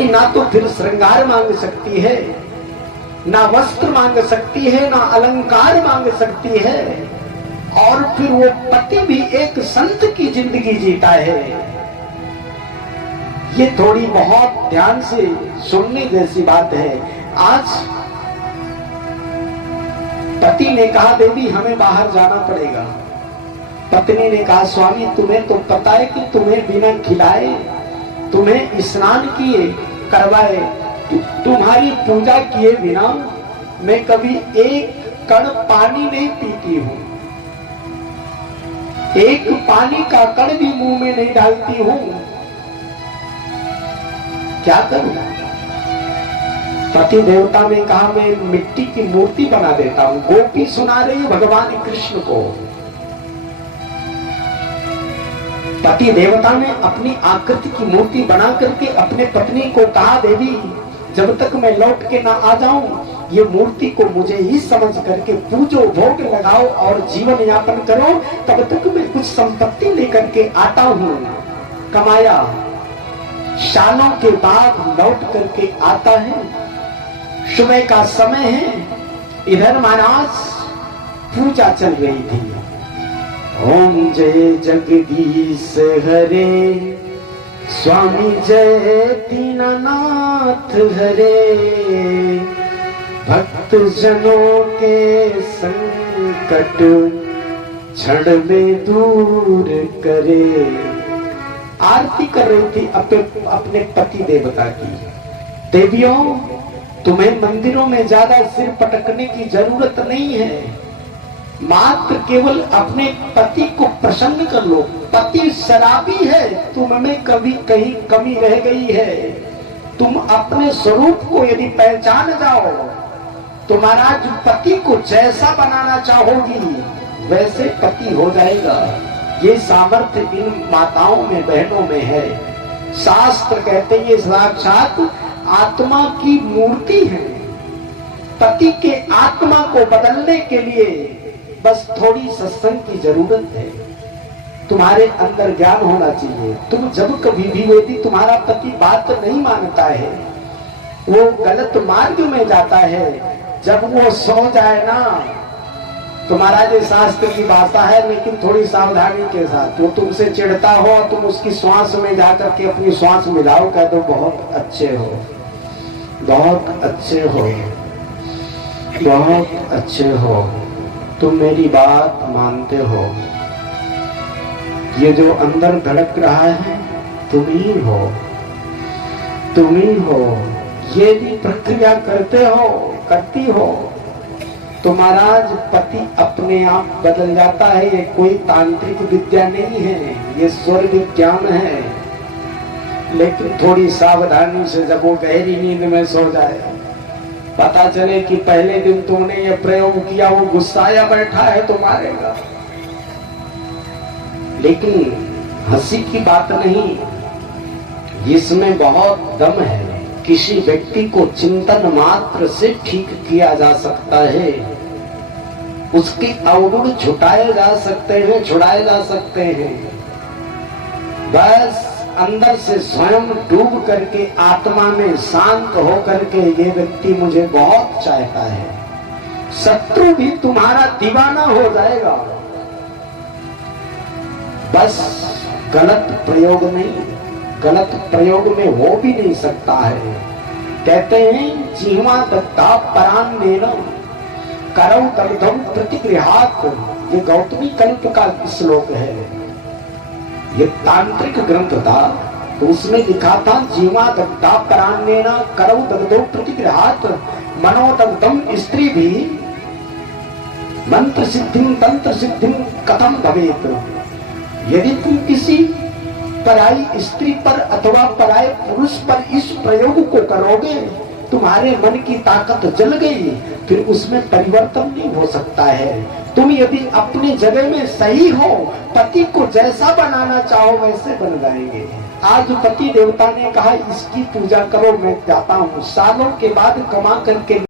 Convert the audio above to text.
पत्नी ना तो फिर श्रृंगार मांग सकती है, ना वस्त्र मांग सकती है, ना अलंकार मांग सकती है, और फिर वो पति भी एक संत की जिंदगी जीता है। ये थोड़ी बहुत ध्यान से सुनने जैसी बात है। आज पति ने कहा देवी हमें बाहर जाना पड़ेगा। पत्नी ने कहा स्वामी तुम्हें तो पता है कि तुम्हें बिना खिलाए, तुम्हें स्नान किए करवाए, तुम्हारी पूजा किए बिना मैं कभी एक कण पानी नहीं पीती हूं, एक पानी का कण भी मुंह में नहीं डालती हूं, क्या करूं? पति देवता ने कहा मैं मिट्टी की मूर्ति बना देता हूं। गोपी सुना रही है भगवान कृष्ण को। पति देवता ने अपनी आकृति की मूर्ति बना करके अपने पत्नी को कहा देवी जब तक मैं लौट के ना आ जाऊं ये मूर्ति को मुझे ही समझ करके पूजो, भोग लगाओ और जीवन यापन करो, तब तक मैं कुछ संपत्ति लेकर के आता हूं। कमाया सालों के बाद लौट करके आता है, सुबह का समय है, इधर महाराज पूजा चल रही थी। ओम जय जगदीश हरे, स्वामी जय दीनानाथ हरे, भक्त जनों के संकट क्षण में दूर करे। आरती कर रही थी अपने पति देवता की। देवियों तुम्हें मंदिरों में ज्यादा सिर पटकने की जरूरत नहीं है, मात्र केवल अपने पति को प्रसन्न कर लो। पति शराबी है, तुम में कभी कहीं कमी रह गई है। तुम अपने स्वरूप को यदि पहचान जाओ तो महाराज पति को जैसा बनाना चाहोगी वैसे पति हो जाएगा। ये सामर्थ्य इन माताओं में, बहनों में है। शास्त्र कहते हैं ये साक्षात आत्मा की मूर्ति है। पति के आत्मा को बदलने के लिए बस थोड़ी सत्संग की जरूरत है। तुम्हारे अंदर ज्ञान होना चाहिए। तुम जब कभी भी यदि तुम्हारा पति बात नहीं मानता है, वो गलत मार्ग में जाता है, जब वो सो जाए ना, तुम्हारा जो शास्त्र की भाषा है लेकिन थोड़ी सावधानी के साथ, वो तुमसे चिढ़ता हो और तुम उसकी श्वास में जाकर के अपनी श्वास मिलाओ, कह दो बहुत अच्छे हो, बहुत अच्छे हो, बहुत अच्छे हो, तुम मेरी बात मानते हो। ये जो अंदर धड़क रहा है तुम ही हो, तुम ही हो। ये भी प्रक्रिया करते हो, करती हो तो महाराज पति अपने आप बदल जाता है। ये कोई तांत्रिक विद्या नहीं है, ये स्वर्ग ज्ञान है। लेकिन थोड़ी सावधानी से जब वो गहरी नींद में सो जाए, पता चले कि पहले दिन तुमने ये प्रयोग किया, वो गुस्साया बैठा है तो मारेगा। लेकिन हंसी की बात नहीं, इसमें बहुत दम है। किसी व्यक्ति को चिंतन मात्र से ठीक किया जा सकता है, उसके अवगुण छुटाए जा सकते हैं, छुड़ाए जा सकते हैं। बस अंदर से स्वयं डूब करके आत्मा में शांत हो करके ये व्यक्ति मुझे बहुत चाहता है, शत्रु भी तुम्हारा दीवाना हो जाएगा। बस गलत प्रयोग नहीं, गलत प्रयोग में हो भी नहीं सकता है। कहते हैं जीवा दत्ता परान्नेन करौ दग्धं प्रतिगृहात्, ये गौतमी कल्प का श्लोक है। ये तांत्रिक ग्रंथ था तो उसमें लिखा था जीवा दग्धा परान्नेन करौ दग्धं प्रतिगृहात् मनोदग्धं स्त्री भी मंत्र सिद्धिं तंत्र सिद्धिं कथम भवेत। यदि तुम किसी पराई स्त्री पर अथवा पराये पुरुष पर इस प्रयोग को करोगे, तुम्हारे मन की ताकत जल गई, फिर उसमें परिवर्तन नहीं हो सकता है। तुम यदि अपनी जगह में सही हो, पति को जैसा बनाना चाहो वैसे बन जाएंगे। आज पति देवता ने कहा इसकी पूजा करो, मैं जाता हूँ। सालों के बाद कमा करके